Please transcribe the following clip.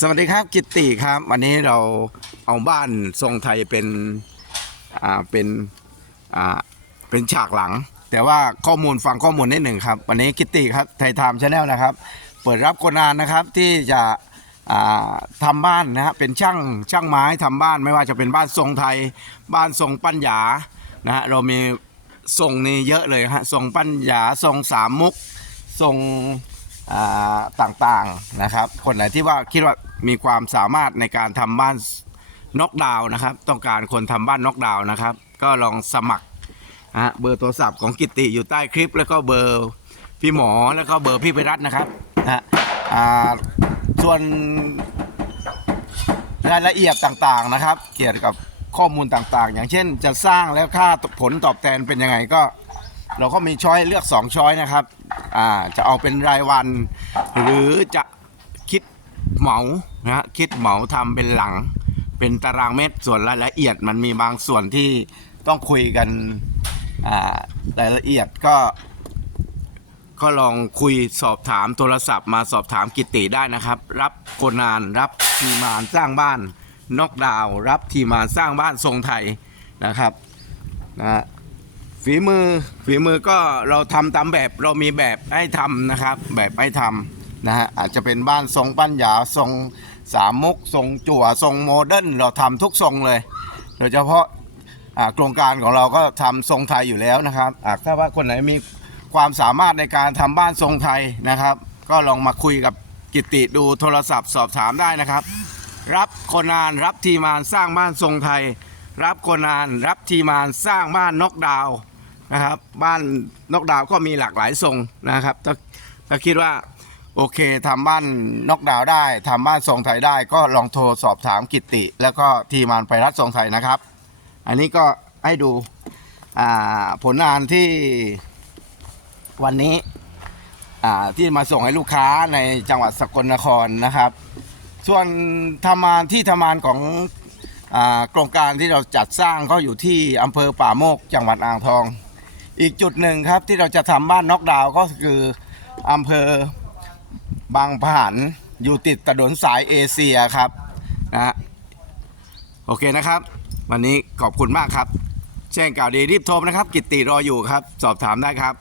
สวัสดีครับกิตติครับ วันนี้เราเอาบ้านทรงไทยเป็นอ่าเป็นอ่าเป็นฉากหลัง แต่ว่าข้อมูลฟังข้อมูลนิดหนึ่งครับ วันนี้กิตติครับไทยไทม์ชาแนลนะครับ เปิดรับคนงานนะครับที่จะอ่าทำบ้านนะฮะเป็นช่างช่างไม้ทำบ้านไม่ว่าจะเป็นบ้านทรงไทย บ้านทรงปัญญานะฮะเรามีทรงนี้เยอะเลยฮะทรงปัญญาทรงสามมุกทรง ต่างๆนะครับ คนไหนที่ว่าคิดว่ามีความสามารถในการทำบ้านน็อกดาวน์นะครับ ต้องการคนทำบ้านน็อกดาวน์นะครับ ก็ลองสมัครนะฮะเบอร์โทรศัพท์ของกิตติอยู่ใต้คลิป แล้วก็เบอร์พี่หมอแล้วก็เบอร์พี่พิรัตน์นะครับนะส่วนรายละเอียดต่างๆนะครับ เกี่ยวกับข้อมูลต่างๆ อย่างเช่นจะสร้างแล้วค่าผลตอบแทนเป็นยังไงก็ เราก็มีช้อยเลือก 2 ช้อยนะครับ อ่าจะเอาเป็นรายวัน หรือจะคิดเหมานะฮะคิดเหมาทำเป็นหลัง เป็นตารางเมตรส่วนรายละเอียดมันมีบางส่วนที่ต้องคุยกันอ่ารายละเอียดก็ ก็ลองคุยสอบถามโทรศัพท์มาสอบถามกิตติได้นะครับ รับคนานรับทีมานสร้างบ้านนอกดาว รับทีมานสร้างบ้านทรงไทยนะครับนะ ฝีมือฝีมือก็เราทำตามแบบเรามีแบบให้ทำนะครับ แบบให้ทำนะฮะอาจจะเป็นบ้านทรงปัญญาทรงสามมุกทรงจั่วทรงโมเดิร์นเราทำทุกทรงเลยโดยเฉพาะโครงการของเราก็ทำทรงไทยอยู่แล้วนะครับอ่าถ้าว่าคนไหนมีความสามารถในการทำบ้านทรงไทยนะครับ ก็ลองมาคุยกับกิตติดูโทรศัพท์สอบถามได้นะครับ รับคนงานรับทีมงานสร้างบ้านทรงไทย รับคนงานรับทีมงานสร้างบ้านนกดาว นะครับ บ้านนกดาวก็มีหลากหลายทรงนะครับ ถ้าถ้าคิดว่าโอเคทำบ้านนกดาวได้ทำบ้านทรงไทยได้ ก็ลองโทรสอบถามกิติ แล้วก็ทีมงานไปรัฐทรงไทยนะครับ อันนี้ก็ให้ดูผลงานที่วันนี้ที่มาส่งให้ลูกค้าในจังหวัดสกลนครนะครับ ส่วนทำงานที่ทำงานของอโครงการที่เราจัดสร้างก็อยู่ที่อำเภอป่าโมกจังหวัดอ่างทอง อีกจุดหนึ่งครับที่เราจะทำบ้านน็อกดาวน์ก็คืออำเภอบางผานอยู่ติดถนนสายเอเชียครับนะฮะโอเคนะครับ วันนี้ขอบคุณมากครับแจ้งข่าวดีรีบโทรนะครับ กิตติรออยู่ครับ สอบถามได้ครับ